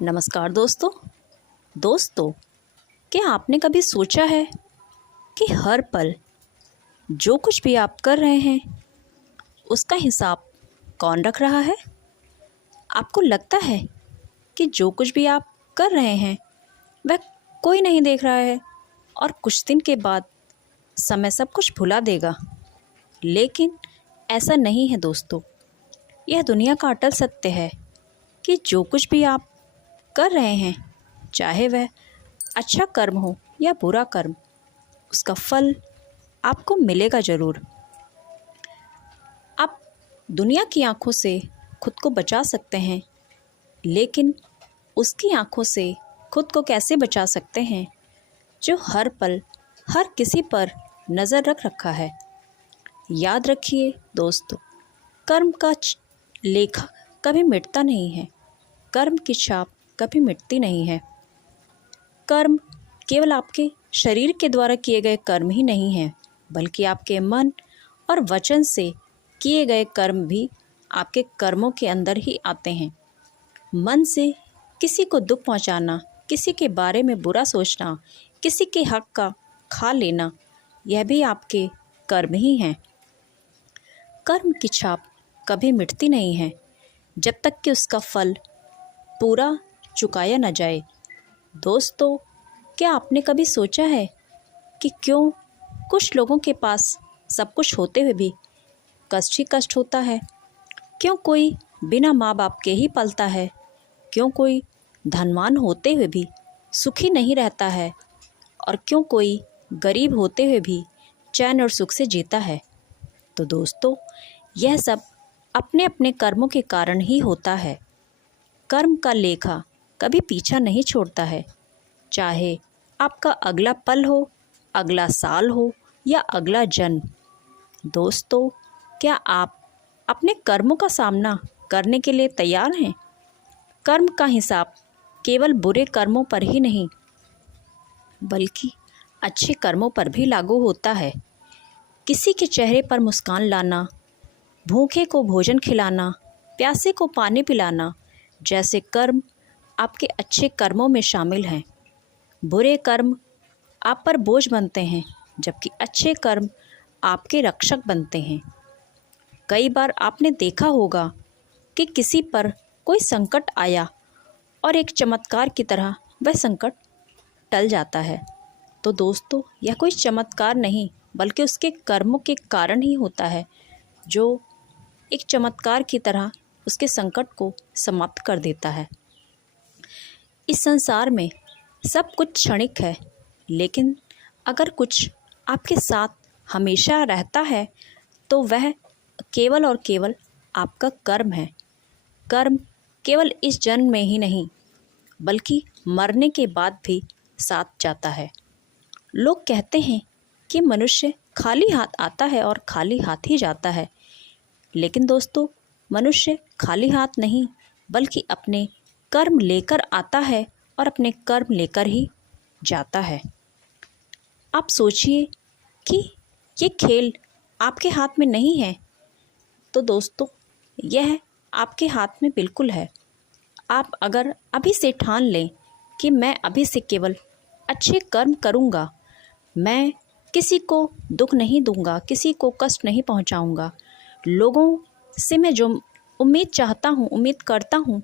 नमस्कार दोस्तों, क्या आपने कभी सोचा है कि हर पल जो कुछ भी आप कर रहे हैं उसका हिसाब कौन रख रहा है? आपको लगता है कि जो कुछ भी आप कर रहे हैं वह कोई नहीं देख रहा है और कुछ दिन के बाद समय सब कुछ भुला देगा। लेकिन ऐसा नहीं है दोस्तों। यह दुनिया का अटल सत्य है कि जो कुछ भी आप कर रहे हैं, चाहे वह अच्छा कर्म हो या बुरा कर्म, उसका फल आपको मिलेगा ज़रूर। आप दुनिया की आंखों से खुद को बचा सकते हैं, लेकिन उसकी आंखों से खुद को कैसे बचा सकते हैं जो हर पल हर किसी पर नज़र रख रखा है। याद रखिए दोस्तों, कर्म का लेखा कभी मिटता नहीं है, कर्म की छाप कभी मिटती नहीं है। कर्म केवल आपके शरीर के द्वारा किए गए कर्म ही नहीं हैं, बल्कि आपके मन और वचन से किए गए कर्म भी आपके कर्मों के अंदर ही आते हैं। मन से किसी को दुख पहुंचाना, किसी के बारे में बुरा सोचना, किसी के हक का खा लेना, यह भी आपके कर्म ही हैं। कर्म की छाप कभी मिटती नहीं है जब तक कि उसका फल पूरा चुकाया न जाए। दोस्तों, क्या आपने कभी सोचा है कि क्यों कुछ लोगों के पास सब कुछ होते हुए भी कष्ट ही कष्ट होता है? क्यों कोई बिना माँ बाप के ही पलता है? क्यों कोई धनवान होते हुए भी सुखी नहीं रहता है? और क्यों कोई गरीब होते हुए भी चैन और सुख से जीता है? तो दोस्तों, यह सब अपने अपने कर्मों के कारण ही होता है। कर्म का लेखा कभी पीछा नहीं छोड़ता है। चाहे आपका अगला पल हो, अगला साल हो या अगला जन्म। दोस्तों, क्या आप अपने कर्मों का सामना करने के लिए तैयार हैं? कर्म का हिसाब केवल बुरे कर्मों पर ही नहीं, बल्कि अच्छे कर्मों पर भी लागू होता है। किसी के चेहरे पर मुस्कान लाना, भूखे को भोजन खिलाना, प्यासे को पानी पिलाना जैसे कर्म आपके अच्छे कर्मों में शामिल हैं। बुरे कर्म आप पर बोझ बनते हैं, जबकि अच्छे कर्म आपके रक्षक बनते हैं। कई बार आपने देखा होगा कि किसी पर कोई संकट आया और एक चमत्कार की तरह वह संकट टल जाता है। तो दोस्तों, यह कोई चमत्कार नहीं, बल्कि उसके कर्मों के कारण ही होता है, जो एक चमत्कार की तरह उसके संकट को समाप्त कर देता है। इस संसार में सब कुछ क्षणिक है, लेकिन अगर कुछ आपके साथ हमेशा रहता है तो वह केवल और केवल आपका कर्म है। कर्म केवल इस जन्म में ही नहीं, बल्कि मरने के बाद भी साथ जाता है। लोग कहते हैं कि मनुष्य खाली हाथ आता है और खाली हाथ ही जाता है, लेकिन दोस्तों, मनुष्य खाली हाथ नहीं, बल्कि अपने कर्म लेकर आता है और अपने कर्म लेकर ही जाता है। आप सोचिए कि ये खेल आपके हाथ में नहीं है, तो दोस्तों, यह आपके हाथ में बिल्कुल है। आप अगर अभी से ठान लें कि मैं अभी से केवल अच्छे कर्म करूँगा, मैं किसी को दुख नहीं दूँगा, किसी को कष्ट नहीं पहुँचाऊँगा, लोगों से मैं जो उम्मीद चाहता हूँ, उम्मीद करता हूँ,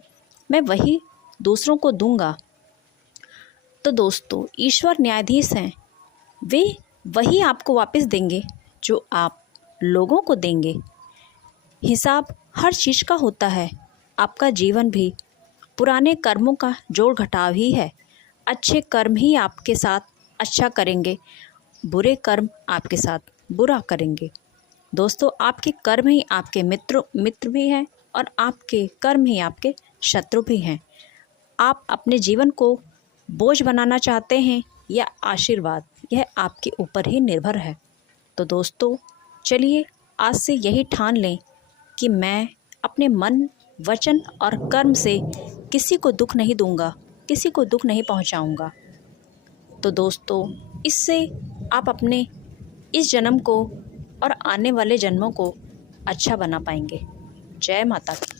मैं वही दूसरों को दूंगा, तो दोस्तों, ईश्वर न्यायाधीश हैं। वे वही आपको वापस देंगे जो आप लोगों को देंगे। हिसाब हर चीज़ का होता है। आपका जीवन भी पुराने कर्मों का जोड़ घटाव ही है। अच्छे कर्म ही आपके साथ अच्छा करेंगे, बुरे कर्म आपके साथ बुरा करेंगे। दोस्तों, आपके कर्म ही आपके मित्र भी हैं और आपके कर्म ही आपके शत्रु भी हैं। आप अपने जीवन को बोझ बनाना चाहते हैं या आशीर्वाद, यह आपके ऊपर ही निर्भर है। तो दोस्तों, चलिए आज से यही ठान लें कि मैं अपने मन, वचन और कर्म से किसी को दुख नहीं दूंगा, किसी को दुख नहीं पहुंचाऊंगा। तो दोस्तों, इससे आप अपने इस जन्म को और आने वाले जन्मों को अच्छा बना पाएंगे। जय माता की।